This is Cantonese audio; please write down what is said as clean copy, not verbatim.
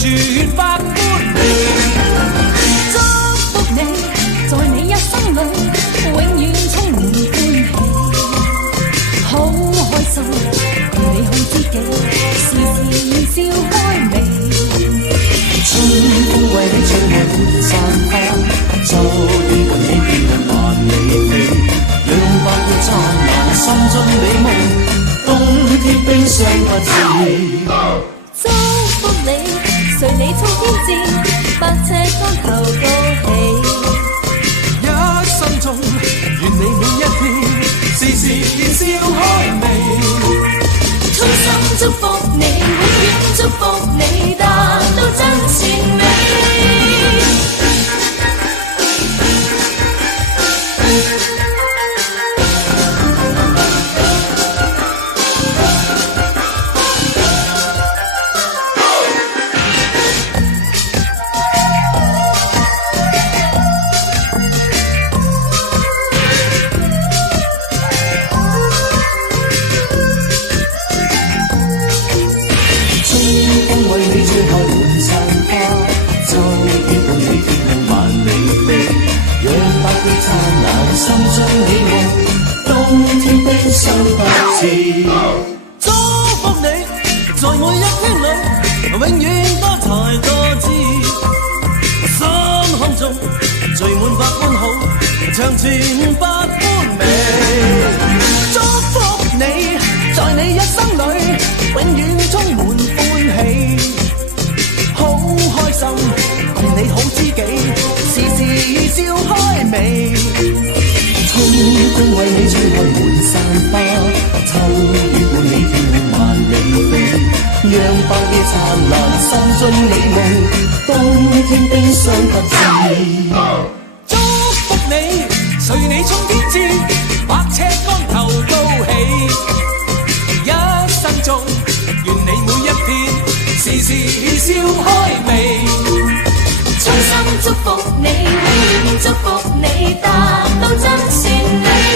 全百般美。祝福你，在你一生裏永遠充滿歡喜，好開心，陪你看知己，時時笑開眉。春風為你最愛滿山花，秋天伴你天涯萬里飛，讓百月燦爛，心中美夢，冬天冰霜不至。祝福你，隨你衝天志，百尺竿頭高起。一生中，願你每一天，時時笑開眉。衷心祝福你，永遠祝福你，達到真善美。心中美夢，冬天冰霜不至。祝福你，在每一天裏，永遠多才多姿。心坎中聚滿百般好，長存百般美。祝福你，在你一生裏，永遠充滿歡喜。好開心，共你好知己，時時笑開眉。春風為你吹開滿山花，秋雨伴你天空萬里飛，讓百夜燦爛，心中美夢，冬天冰霜不至。祝福你，隨你衝天志，百尺竿頭高起。一生中，願你每一天，時時笑開眉。衷心祝福你，永遠祝福你，達到真善美。